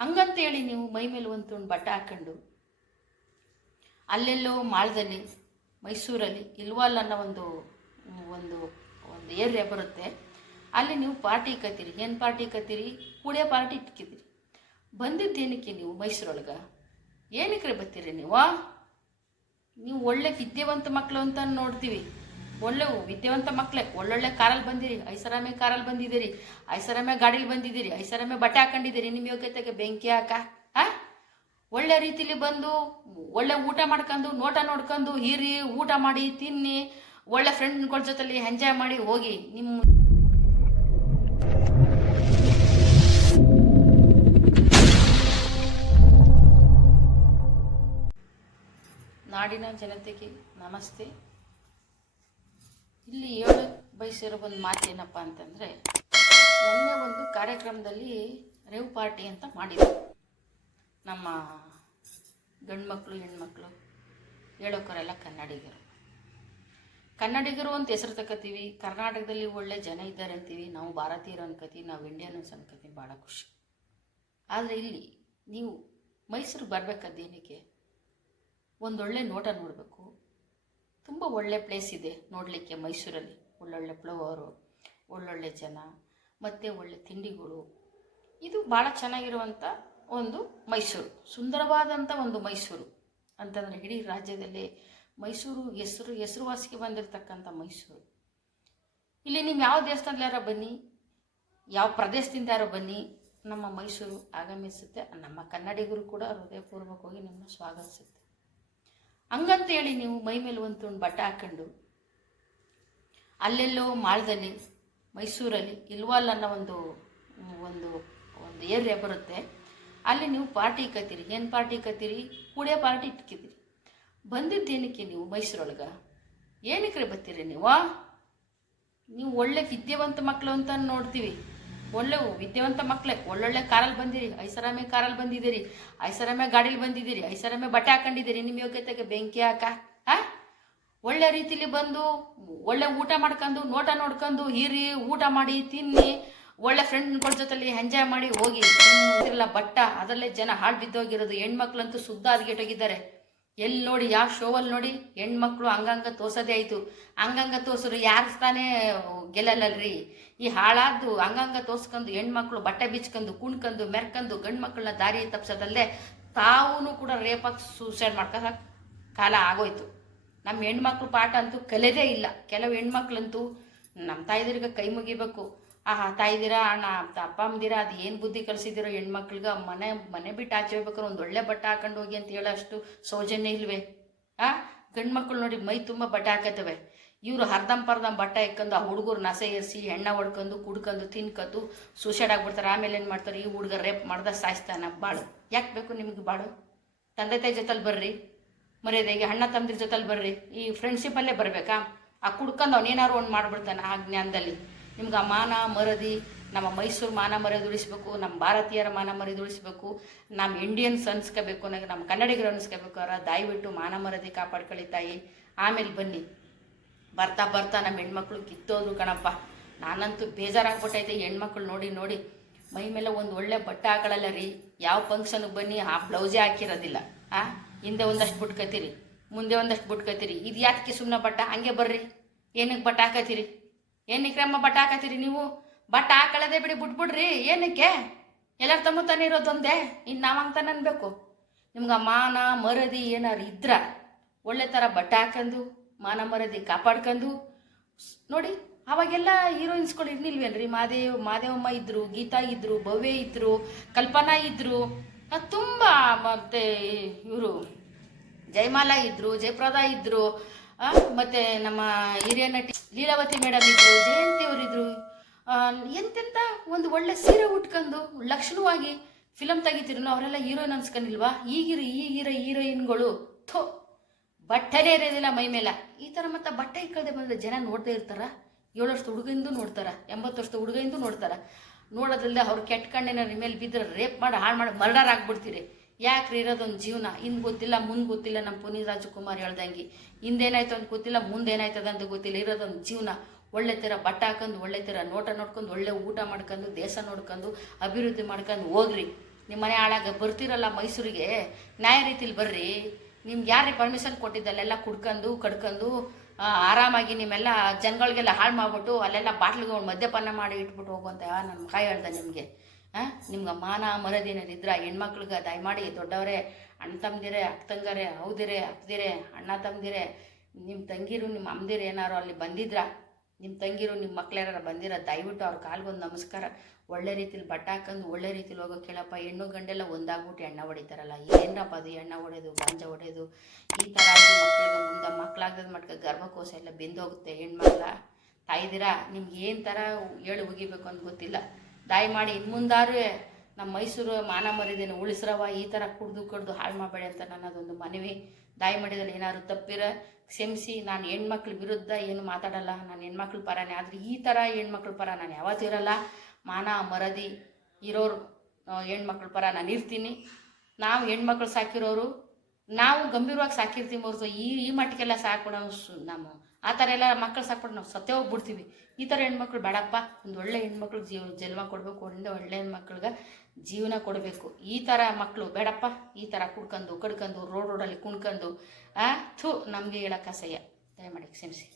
ಹಂಗಂತೇಳಿ ನೀವು ಮೈ ಮೇಲೆ ಒಂದು ತುಂಡು ಬಟ್ಟೆ ಹಾಕೊಂಡು ಅಲ್ಲೆಲ್ಲೋ ಮಾಳದಲ್ಲಿ ಮೈಸೂರಲ್ಲಿ ಇಲ್ವಾಲ್ ಅನ್ನೋ ಒಂದು ಒಂದು ಒಂದು ಏರಿಯಾ ಬರುತ್ತೆ. ಅಲ್ಲಿ ನೀವು ಪಾರ್ಟಿ ಇಕ್ಕತ್ತೀರಿ ಏನು ಪಾರ್ಟಿ ಇಕ್ಕತ್ತೀರಿ ಕುಡಿಯೋ ಪಾರ್ಟಿ ಇಟ್ಕಿದ್ದೀರಿ. ಬಂದಿದ್ದೇನಕ್ಕೆ ನೀವು ಮೈಸೂರೊಳಗೆ? ಏನಕ್ಕೆ ಬರ್ತೀರಿ ನೀವು ನೀವು ಒಳ್ಳೆ ವಿದ್ಯಾವಂತ ಮಕ್ಕಳು ಅಂತ ನೋಡ್ತೀವಿ. ಒಳ್ಳೆ ವಿದ್ಯಾವಂತ ಮಕ್ಕಳೇ ಒಳ್ಳೊಳ್ಳೆ ಕಾರಲ್ಲಿ ಬಂದಿರಿ ಐಸರಾಮೆ ಕಾರಲ್ಲಿ ಬಂದಿದ್ದೀರಿ ಐಸರಾಮೆ ಗಾಡೀಲಿ ಬಂದಿದ್ದೀರಿ ಐಸರಾಮೆ ಬಟ್ಟೆ ಹಾಕೊಂಡಿದ್ದೀರಿ, ನಿಮ್ಮ ಯೋಗ್ಯತೆಗೆ ಬೆಂಕಿ ಹಾಕ ಆ ಒಳ್ಳೆ ರೀತಿಲಿ ಬಂದು, ಒಳ್ಳೆ ಊಟ ಮಾಡ್ಕೊಂಡು, ನೋಟ ನೋಡ್ಕೊಂಡು ಹೀರಿ ಊಟ ಮಾಡಿ, ತಿನ್ನಿ, ಒಳ್ಳೆ ಫ್ರೆಂಡ್ಗಳ ಜೊತೆಲಿ ಎಂಜಾಯ್ ಮಾಡಿ ಹೋಗಿ, ನಿಮ್ಮ ನಾಡಿನ ಜನತೆಗೆ ನಮಸ್ತೆ. ಇಲ್ಲಿ ಹೇಳೋ, ಬಯಸಿರೋ ಒಂದು ಏನಪ್ಪ ಅಂತಂದರೆ ನಿನ್ನೆ ಒಂದು ಕಾರ್ಯಕ್ರಮದಲ್ಲಿ ರೇವ್ ಪಾರ್ಟಿ ಅಂತ ಮಾಡಿದ್ರು. ನಮ್ಮ ಗಂಡ್ಮಕ್ಳು, ಹೆಣ್ಮಕ್ಳು, ಹೇಳೋಕರೆಲ್ಲ ಕನ್ನಡಿಗರು. ಕನ್ನಡಿಗರು ಅಂತ ಹೆಸರು ತಗೋತೀವಿ, ಕರ್ನಾಟಕದಲ್ಲಿ ಒಳ್ಳೆ ಜನ ಇದ್ದಾರೆ ಅಂತೀವಿ, ನಾವು ಭಾರತೀಯರು ಅನ್ಕೋತೀವಿ, ನಾವು ಇಂಡಿಯನ್ಸ್ ಅನ್ಕೋತೀವಿ ಭಾಳ ಖುಷಿ. ಆದರೆ ಇಲ್ಲಿ ನೀವು ಮೈಸೂರಿಗೆ ಬರಬೇಕಾದೇನಕ್ಕೆ ಒಂದೊಳ್ಳೆ ನೋಟ ನೋಡಬೇಕು ತುಂಬ ಒಳ್ಳೆ ಪ್ಲೇಸ್ ಇದೆ ನೋಡಲಿಕ್ಕೆ ಮೈಸೂರಲ್ಲಿ. ಒಳ್ಳೊಳ್ಳೆ ಫ್ಲವರು ಒಳ್ಳೊಳ್ಳೆ ಜನ, ಮತ್ತು ಒಳ್ಳೆ ತಿಂಡಿಗಳು. ಇದು ಭಾಳ ಚೆನ್ನಾಗಿರುವಂಥ ಒಂದು ಮೈಸೂರು. ಸುಂದರವಾದಂಥ ಒಂದು ಮೈಸೂರು. ಅಂತಂದರೆ ಇಡೀ ರಾಜ್ಯದಲ್ಲಿ ಮೈಸೂರು ಹೆಸರು, ಹೆಸರುವಾಸಿಗೆ ಬಂದಿರತಕ್ಕಂಥ ಮೈಸೂರು. ಇಲ್ಲಿ ನೀವು ಯಾವ ದೇವಸ್ಥಾನದಾರ ಬನ್ನಿ, ಯಾವ ಪ್ರದೇಶದಿಂದ ಯಾರೋ ಬನ್ನಿ, ನಮ್ಮ ಮೈಸೂರು ಆಗಮಿಸುತ್ತೆ. ನಮ್ಮ ಕನ್ನಡಿಗರು ಕೂಡ ಹೃದಯಪೂರ್ವಕವಾಗಿ ನಿಮ್ಮನ್ನು ಸ್ವಾಗತಿಸುತ್ತೆ. ಹಂಗಂತೇಳಿ ನೀವು ಮೈ ಮೇಲೆ ಒಂದು ತುಂಡು ಬಟ್ಟೆ ಹಾಕೊಂಡು ಅಲ್ಲೆಲ್ಲೋ ಮಾಳದಲ್ಲಿ ಮೈಸೂರಲ್ಲಿ ಇಲ್ವಾಲ್ ಅನ್ನೋ ಒಂದು ಒಂದು ಒಂದು ಏರಿಯಾ ಬರುತ್ತೆ. ಅಲ್ಲಿ ನೀವು ಪಾರ್ಟಿ ಇಕ್ಕತ್ತೀರಿ ಏನು ಪಾರ್ಟಿ ಇಕ್ಕತ್ತೀರಿ ಕೂಡೇ ಪಾರ್ಟಿ ಇಟ್ಕಿದ್ದೀರಿ. ಬಂದಿದ್ದೇನಕ್ಕೆ ನೀವು ಮೈಸೂರೊಳಗೆ? ಏನಕ್ಕೆ ಬರ್ತೀರಿ ನೀವು ನೀವು ಒಳ್ಳೆ ವಿದ್ಯಾವಂತ ಮಕ್ಕಳು ಅಂತ ನೋಡ್ತೀವಿ. ಒಳ್ಳೆ ವಿದ್ಯಾವಂತ ಮಕ್ಕಳೇ ಒಳ್ಳೊಳ್ಳೆ ಕಾರಲ್ಲಿ ಬಂದಿರಿ ಐಸರಾಮೆ ಕಾರಲ್ಲಿ ಬಂದಿದ್ದೀರಿ ಐಸರಾಮೆ ಗಾಡೀಲಿ ಬಂದಿದ್ದೀರಿ ಐಸರಾಮೆ ಬಟ್ಟೆ ಹಾಕೊಂಡಿದ್ದೀರಿ, ನಿಮ್ಮ ಯೋಗ್ಯತೆಗೆ ಬೆಂಕಿ ಹಾಕ ಆ ಒಳ್ಳೆ ರೀತಿಲಿ ಬಂದು, ಒಳ್ಳೆ ಊಟ ಮಾಡ್ಕೊಂಡು ನೋಟ ನೋಡ್ಕೊಂಡು ಹೀರಿ, ಊಟ ಮಾಡಿ, ತಿನ್ನಿ, ಒಳ್ಳೆ ಫ್ರೆಂಡ್ಗಳ ಜೊತೆಲಿ ಎಂಜಾಯ್ ಮಾಡಿ ಹೋಗಿ ಬಟ್ಟ, ಅದರಲ್ಲೇ ಜನ ಹಾಳು ಬಿದ್ದೋಗಿರೋದು, ಹೆಣ್ಮಕ್ಳಂತೂ ಸುದ್ದ ಹೋಗಿದ್ದಾರೆ ಎಲ್ಲಿ ನೋಡಿ, ಯಾವ ಶೋವಲ್ಲಿ ನೋಡಿ, ಹೆಣ್ಮಕ್ಳು ಹಂಗಂಗ ತೋರ್ಸೋದೇ ಆಯಿತು. ಹಂಗಂಗ ತೋರ್ಸಿದ್ರು ಯಾರು ತಾನೇ ಗೆಲ್ಲಲ್ಲರಿ ಈ ಹಾಳಾದ್ದು ಹಂಗಂಗ ತೋರ್ಸ್ಕೊಂಡು ಹೆಣ್ಮಕ್ಳು ಬಟ್ಟೆ ಬಿಚ್ಕೊಂಡು ಕುಣ್ಕೊಂಡು ಮೆರ್ಕೊಂಡು ಗಂಡು ಮಕ್ಕಳನ್ನ ದಾರಿ ತಪ್ಸೋದಲ್ಲದೆ ತಾವೂ ಕೂಡ ರೇಪಾಗಿ ಸೂಸೈಡ್ ಮಾಡ್ಕೋ ಕಾಲ ಆಗೋಯ್ತು. ನಮ್ಮ ಹೆಣ್ಮಕ್ಳು ಪಾಠ ಅಂತೂ ಕಲೆದೇ ಇಲ್ಲ. ಕೆಲವು ಹೆಣ್ಮಕ್ಳಂತೂ ನಮ್ಮ ತಾಯಿದ್ರಿಗೆ ಕೈ ಮುಗಿಬೇಕು. ಆಹಾ, ತಾಯಿದಿರ, ಅಣ್ಣ, ಅಪ್ಪ ಅಮ್ಮದಿರ, ಅದು ಏನು ಬುದ್ಧಿ ಕಲಿಸಿದಿರೋ ಹೆಣ್ಮಕ್ಳಿಗೆ ಮನೆ ಮನೆ ಬಿಟ್ಟು ಆಚೆ ಹೋಗ್ಬೇಕಾದ್ರೆ ಒಂದು ಒಳ್ಳೆ ಬಟ್ಟೆ ಹಾಕೊಂಡು ಹೋಗಿ ಅಂತ ಹೇಳೋ ಅಷ್ಟು ಸೌಜನ್ಯ ಇಲ್ವೇ? ಆ? ಗಂಡು ಮಕ್ಕಳು ನೋಡಿ ಮೈ ತುಂಬ ಬಟ್ಟೆ ಹಾಕತ್ತವೆ. ಇವರು ಹರ್ದಂಪರ್ದಂ ಬಟ್ಟೆ ಇಕ್ಕಂದು ಆ ಹುಡುಗರು ನಸೆ ಏರಿಸಿ, ಎಣ್ಣ ಹೊಡ್ಕೊಂಡು ಕುಡ್ಕೊಂಡು ತಿನ್ಕೊಂಡು ಸೂಸೈಡ್ ಆಗ್ಬಿಡ್ತಾರೆ. ಆಮೇಲೆ ಏನು ಮಾಡ್ತಾರೆ? ಈ ಹುಡುಗ ರೇಪ್ ಮಾಡ್ದ ಸಾಯಿಸ್ತಾನ. ಬಾಳು. ಯಾಕೆ ಬೇಕು ನಿಮಗೆ ಬಾಳು? ತಂದೆ ತಾಯಿ ಜೊತೆಲಿ ಬರ್ರಿ. ಮರ್ಯಾದೆಗೆ ಅಣ್ಣ ತಮ್ಮದ್ರ ಜೊತೆಲಿ ಬರ್ರಿ. ಈ ಫ್ರೆಂಡ್ಶಿಪ್ಪಲ್ಲೇ ಬರಬೇಕಾ? ಆ ಕುಡ್ಕೊಂಡು ಅವನೇನಾದ್ರು ಒಂದು ಮಾಡ್ಬಿಡ್ತಾನೆ ಆ ಜ್ಞಾನದಲ್ಲಿ. ನಿಮ್ಗೆ ಆ ಮಾನ ಮರದಿ, ನಮ್ಮ ಮೈಸೂರು ಮಾನ ಮರ್ಯಾದೆ ಉಳಿಸ್ಬೇಕು, ನಮ್ಮ ಭಾರತೀಯರ ಮಾನ ಮರ್ಯಾದೆ ಉಳಿಸ್ಬೇಕು, ನಮ್ಮ ಇಂಡಿಯನ್ಸ್ ಅನ್ಸ್ಕೋಬೇಕು ನನಗೆ ನಮ್ಮ ಕನ್ನಡಿಗರು ಅನ್ಸ್ಕೋಬೇಕು ಅವರ ದಯವಿಟ್ಟು ಮಾನ ಮರದಿ ಕಾಪಾಡ್ಕೊಳ್ಳಿ ತಾಯಿ. ಆಮೇಲೆ ಬನ್ನಿ. ಬರ್ತಾ ಬರ್ತಾ ನಮ್ಮ ಹೆಣ್ಮಕ್ಳು ಕಿತ್ತೋದ್ರು ಕಣಪ್ಪ. ನಾನಂತೂ ಬೇಜಾರಾಗ್ಬಿಟ್ಟೈತೆ ಹೆಣ್ಮಕ್ಳು ನೋಡಿ ನೋಡಿ. ಮೈ ಮೇಲೆ ಒಂದು ಒಳ್ಳೆ ಬಟ್ಟೆ ಹಾಕೊಳ್ಳಲ್ಲ ರೀ. ಯಾವ ಫಂಕ್ಷನ್ಗೆ ಬನ್ನಿ, ಆ ಬ್ಲೌಸೇ ಹಾಕಿರೋದಿಲ್ಲ. ಆ? ಹಿಂದೆ ಒಂದಷ್ಟು ಬಿಟ್ಕೋತೀರಿ, ಮುಂದೆ ಒಂದಷ್ಟು ಬಿಟ್ಕೋತೀರಿ. ಇದು ಯಾತಕ್ಕೆ ಸುಮ್ಮನೆ ಬಟ್ಟ? ಹಂಗೆ ಬರ್ರಿ. ಏನಕ್ಕೆ ಬಟ್ಟೆ ಹಾಕತ್ತೀರಿ? ಏನಕ್ಕೆ ಅಮ್ಮ ಬಟ್ಟೆ ಹಾಕತ್ತೀರಿ ನೀವು? ಬಟ್ಟೆ ಹಾಕೊಳ್ಳೋದೇ ಬಿಡಿ, ಬಿಟ್ಬಿಡ್ರಿ. ಏನಕ್ಕೆ? ಎಲ್ಲರ ತಮ್ಮ ತಾನೇ ಇರೋದೊಂದೇ ಇನ್ನು ನಾವು ಹಂಗೆ ಅನ್ಬೇಕು. ನಿಮ್ಗೆ ಮಾನ, ಮರದಿ ಏನಾರು ಇದ್ರ, ಒಳ್ಳೆ ಥರ ಬಟ್ಟೆ ಹಾಕೊಂಡು ಮಾನ, ಮರದಿ ಕಾಪಾಡ್ಕೊಂಡು ನೋಡಿ, ಅವಾಗೆಲ್ಲ ಹೀರೋಯಿನ್ಸ್ಗಳು ಇರ್ನಿಲ್ವೇನ್ರಿ? ಮಾದೇವ್, ಮಾದೇವಮ್ಮ ಇದ್ರು, ಗೀತಾ ಇದ್ರು, ಭವ್ಯ ಇದ್ರು, ಕಲ್ಪನಾ ಇದ್ರು ತುಂಬ ಮತ್ತೆ ಇವರು ಜಯಮಾಲಾ ಇದ್ರು, ಜಯಪ್ರದಾ ಇದ್ರು ಮತ್ತೆ ನಮ್ಮ ಹಿರಿಯ ನಟಿ ಲೀಲಾವತಿ ಮೇಡಮ್ ಇದ್ರು, ಜಯಂತಿ ಅವರಿದ್ರು ಎಂತೆಂತ ಒಂದು ಒಳ್ಳೆ ಸೀರೆ ಉಟ್ಕೊಂಡು ಲಕ್ಷಣವಾಗಿ ಫಿಲಮ್ ತೆಗಿತಿದ್ರು. ಅವರೆಲ್ಲ ಹೀರೋಯಿನ್ ಅನ್ಸ್ಕೊಂಡಿಲ್ವಾ? ಈಗಿರೋ ಈಗಿರೋ ಹೀರೋಯಿನ್ಗಳು, ಥೋ, ಬಟ್ಟೆನೇ ಇರೋದಿಲ್ಲ ಮೈ ಮೇಲೆ. ಈ ಥರ ಮತ್ತೆ ಬಟ್ಟೆ ಇಕ್ಕದೆ ಬಂದರೆ ಜನ ನೋಡ್ತಾ ಇರ್ತಾರ? ಏಳು ವರ್ಷದ ಹುಡುಗಿಂದು ನೋಡ್ತಾರ, ಎಂಬತ್ತು ವರ್ಷದ ಹುಡುಗಿಂದು ನೋಡ್ತಾರ. ನೋಡೋದ್ರಲ್ಲದೆ ಅವ್ರು ಕೆಟ್ಟ ಕಣ್ಣಿನ ಮೇಲೆ ಬಿದ್ದರೆ ರೇಪ್ ಮಾಡಿ, ಹಾಳು ಮಾಡಿ ಮರ್ಡರ್ ಆಗ್ಬಿಡ್ತೀರಿ. ಯಾಕ್ರಿ ಇರೋದೊಂದು ಜೀವನ? ಹಿಂದೆ ಗೊತ್ತಿಲ್ಲ, ಮುಂದೆ ಗೊತ್ತಿಲ್ಲ ನಮ್ಮ ಪುನೀತ್ ರಾಜಕುಮಾರ್ ಹೇಳ್ದಂಗೆ. ಹಿಂದೇನಾಯ್ತು ಅಂತ ಗೊತ್ತಿಲ್ಲ ಮುಂದೇನಾಯ್ತದ ಅಂತ ಗೊತ್ತಿಲ್ಲ. ಇರೋದೊಂದು ಜೀವನ. ಒಳ್ಳೆ ಥರ ಬಟ್ಟ ಹಾಕೊಂಡು ಒಳ್ಳೆ ಥರ ನೋಟ ನೋಡ್ಕೊಂಡು ಒಳ್ಳೆ ಊಟ ಮಾಡ್ಕೊಂಡು ದೇಶ ನೋಡ್ಕೊಂಡು ಅಭಿವೃದ್ಧಿ ಮಾಡ್ಕೊಂಡು ಹೋಗ್ರಿ. ನಿಮ್ಮ ಮನೆ ಹಾಳಾಗ ಬರ್ತಿರಲ್ಲ ಮೈಸೂರಿಗೆ? ನ್ಯಾಯ ರೀತಿಲಿ ಬರ್ರಿ. ನಿಮ್ಗೆ ಯಾರೀ ಪರ್ಮಿಷನ್ ಕೊಟ್ಟಿದ್ದಲ್ಲೆಲ್ಲ ಕುಡ್ಕೊಂಡು ಕಡ್ಕೊಂಡು ಆರಾಮಾಗಿ ನಿಮ್ಮೆಲ್ಲ ಜನಗಳಿಗೆಲ್ಲ ಹಾಳು ಮಾಡಿಬಿಟ್ಟು ಅಲ್ಲೆಲ್ಲ ಬಾಟ್ಲಿಗಳು ಮದ್ಯಪಾನ ಮಾಡಿ ಇಟ್ಬಿಟ್ಟು ಹೋಗುವಂತ ನನ್ನ ಕೈ ಹೇಳ್ದೆ ನಿಮಗೆ. ಹಾಂ? ನಿಮ್ಗೆ ಮಾನ ಮರದಿನ ಏನಾದ್ರು ಇದ್ರೆ ಹೆಣ್ಮಕ್ಳಿಗೆ ದಯಮಾಡಿ ದೊಡ್ಡವರೇ, ಅಣ್ಣ ತಮ್ಮದಿರೇ, ಅಕ್ಕ ತಂಗರೇ, ಹೌದಿರೇ, ಅಕ್ಕದಿರೆ, ಅಣ್ಣ ತಮ್ಮದಿರೇ ನಿಮ್ಮ ತಂಗಿರು ನಿಮ್ಮ ಅಮ್ಮದಿರು ಏನಾರು ಅಲ್ಲಿ ಬಂದಿದ್ರಾ ನಿಮ್ಮ ತಂಗಿರು ನಿಮ್ಮ ಮಕ್ಳು ಬಂದಿರ, ದಯವಿಟ್ಟು ಅವ್ರ ಕಾಲ್ಗೊಂದು ನಮಸ್ಕಾರ. ಒಳ್ಳೆ ರೀತಿಲಿ ಬಟ್ಟೆ ಹಾಕೊಂಡು ಒಳ್ಳೆ ರೀತಿಲಿ ಹೋಗೋ ಕೇಳಪ್ಪ, ಹೆಣ್ಣು ಗಂಡೆಲ್ಲ ಒಂದಾಗ್ಬಿಟ್ಟು ಎಣ್ಣೆ ಹೊಡಿತಾರಲ್ಲ ಏನಪ್ಪ ಅದು ಎಣ್ಣೆ ಹೊಡೆಯೋದು ಗಾಂಜಾ ಹೊಡೆಯೋದು ಈ ಥರ ಆಗಿ ಮಕ್ಳಿಗೆ ಮುಂದೆ ಮಕ್ಕಳಾಗದ ಮಟ್ಕ ಗರ್ಭಕೋಶ ಎಲ್ಲ ಬೆಂದೋಗುತ್ತೆ, ಹೆಣ್ಮಕ್ಳ ತಾಯಿದಿರಾ, ನಿಮ್ಗೆ ಏನು ಥರ ಹೇಳಿ ಉಗಿಬೇಕು ಅಂತ ಗೊತ್ತಿಲ್ಲ. ದಯಮಾಡಿ ಮಾಡಿ ಮುಂದಾರು ನಮ್ಮ ಮೈಸೂರು ಮಾನ ಮರಿದೇನು ಉಳಿಸ್ರವ ಈ ಥರ ಕುಡ್ದು ಕಡ್ದು ಹಾಳು ಮಾಡಬೇಡಿ ಅಂತ ನನ್ನದೊಂದು ಮನವಿ. ದಾಯಿ ಮಾಡಿದಲ್ಲಿ ಏನಾದ್ರು ತಪ್ಪಿರ ಕ್ಷಮಿಸಿ, ನಾನು ಹೆಣ್ಮಕ್ಳ ವಿರುದ್ಧ ಏನು ಮಾತಾಡಲ್ಲ, ನಾನು ಹೆಣ್ಮಕ್ಳ ಪರನೇ. ಆದರೆ ಈ ಥರ ಹೆಣ್ಮಕ್ಳ ಪರ ನಾನು ಯಾವತ್ತೂ ಇರಲ್ಲ. ಮಾನ ಮರದಿ ಇರೋರು ಹೆಣ್ಮಕ್ಳ ಪರ ನಾನು ಇರ್ತೀನಿ. ನಾವು ಹೆಣ್ಮಕ್ಳು ಸಾಕಿರೋರು ನಾವು ಗಂಭೀರವಾಗಿ ಸಾಕಿರ್ತೀವಿ ಹೊರತು ಈ ಈ ಮಟ್ಟಿಗೆಲ್ಲ ಸಾಕು ಸು ನಮ್ಮ, ಆ ಥರ ಎಲ್ಲ ಮಕ್ಕಳು ಸಾಕ್ಬಿಟ್ಟು ನಾವು ಸತ್ತೇ ಹೋಗ್ಬಿಡ್ತೀವಿ. ಈ ಥರ ಹೆಣ್ಮಕ್ಳು ಬೇಡಪ್ಪ, ಒಂದು ಒಳ್ಳೆ ಹೆಣ್ಮಕ್ಳು ಜೀವ, ಜನ್ಮ ಕೊಡಬೇಕು, ಒಂದು ಒಳ್ಳೆ ಹೆಣ್ಮಕ್ಳಿಗೆ ಜೀವನ ಕೊಡಬೇಕು. ಈ ಥರ ಮಕ್ಕಳು ಬೇಡಪ್ಪ, ಈ ಥರ ಕುಡ್ಕೊಂಡು, ಕಡ್ಕೊಂಡು, ರೋಡ್ ರೋಡಲ್ಲಿ ಕುಣ್ಕೊಂಡು ಥೂ, ನಮಗೆ ಹೇಳಕ್ಕೆ ಅಸಹ್ಯ. ದಯಮಾಡಿ ಕ್ಷಮಿಸಿ.